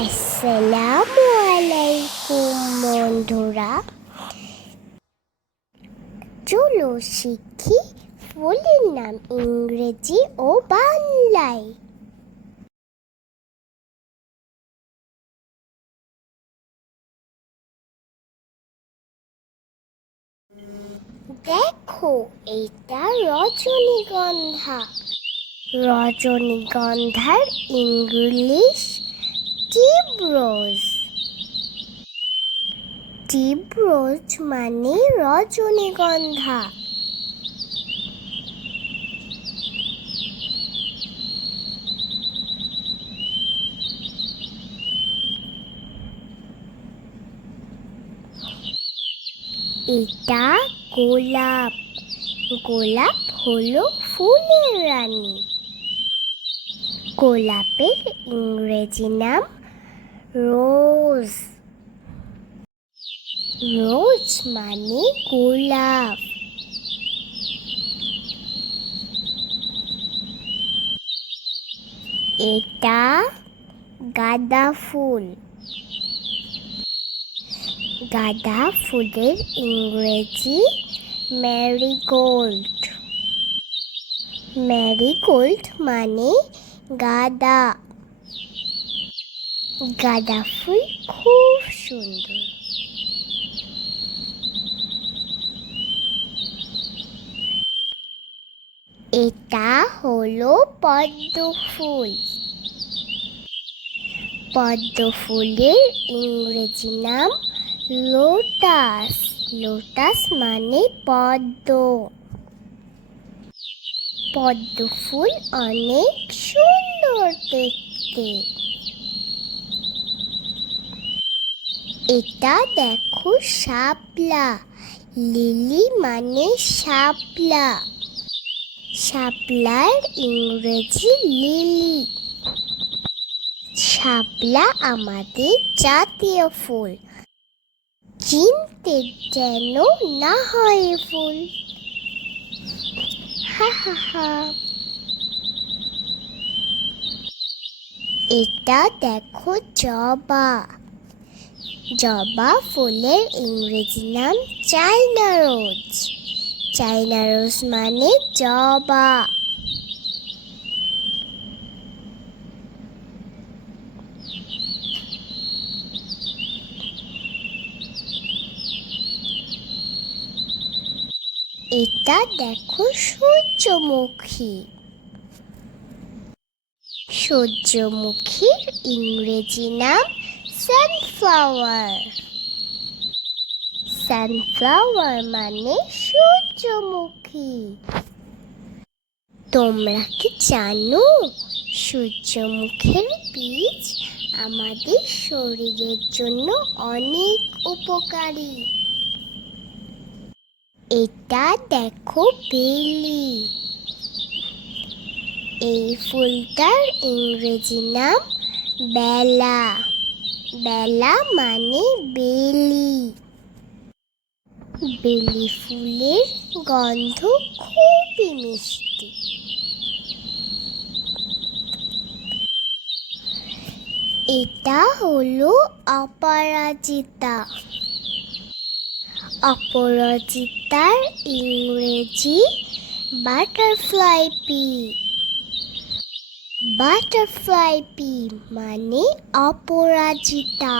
আসসালামু আলাইকুম বন্ধুরা, চলো শিখি ফুলের নাম ইংরেজি ও বাংলায়। দেখো, এটা রজনীগন্ধা। রজনীগন্ধার ইংলিশ টিউবরোজ। টিউবরোজ মানে রজনীগন্ধা। এটা গোলাপ। গোলাপ হলো ফুলের রানী। গোলাপের ইংরেজি নাম রোজ। রোজ মানে গোলাপ। এটা গাঁদা ফুল। গাঁদা ফুলের ইংরেজি ম্যারিগোল্ড। ম্যারিগোল্ড মানে গাঁদা। গাঁদা ফুল খুব সুন্দর। এটা হলো পদ্ম ফুল। পদ্ম ফুলের ইংরেজি নাম লোটাস। লোটাস মানে পদ্ম। পদ্ম ফুল অনেক সুন্দর দেখতে। এটা দেখো শাপলা। লিলি মানে শাপলা। শাপলার ইংরেজি লিলি। শাপলা আমাদের জাতীয় ফুল। চিনতে যেন না হয় ফুল। হা হা হা। এটা দেখো জবা। জবা ফুলের ইংরেজি নাম চাইনা রোজ। চাইনা রোজ মানে জবা। এটা দেখো সূর্যমুখী। সূর্যমুখীর ইংরেজি নাম সানফ্লাওয়ার। সানফ্লাওয়ার মানে সূর্যমুখী। তোমরা কি জানো সূর্যমুখীর বীজ আমাদের শরীরের জন্য অনেক উপকারী? এটা দেখো বেলি। এই ফুলটার ইংরেজি নাম বেলা। বেলা মানে বেলি। বেলি ফুলের গন্ধ খুবই মিষ্টি। এটা হলো অপরাজিতা। অপরাজিতার ইংরেজি বাটারফ্লাই পি। বাটারফ্লাই পি মানে অপরাজিতা।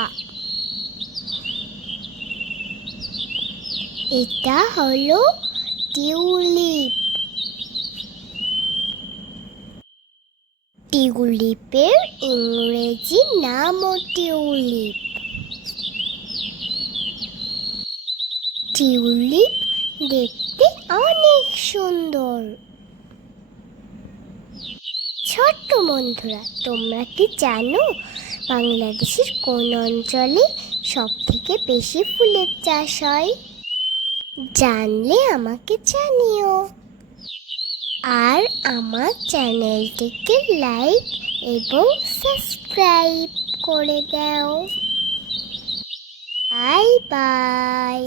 এটা হলো টিউলিপ। টিউলিপের ইংরেজি নামও টিউলিপ। টিউলিপ দেখতে অনেক সুন্দর। ছোট্ট বন্ধুরা, তোমরা কি জানো বাংলাদেশের কোন অঞ্চলে সব থেকে বেশি ফুলের চাষ হয়? জানলে আমাকে জানিও। আর আমার চ্যানেলটিকে লাইক এবং সাবস্ক্রাইব করে দাও। Bye bye.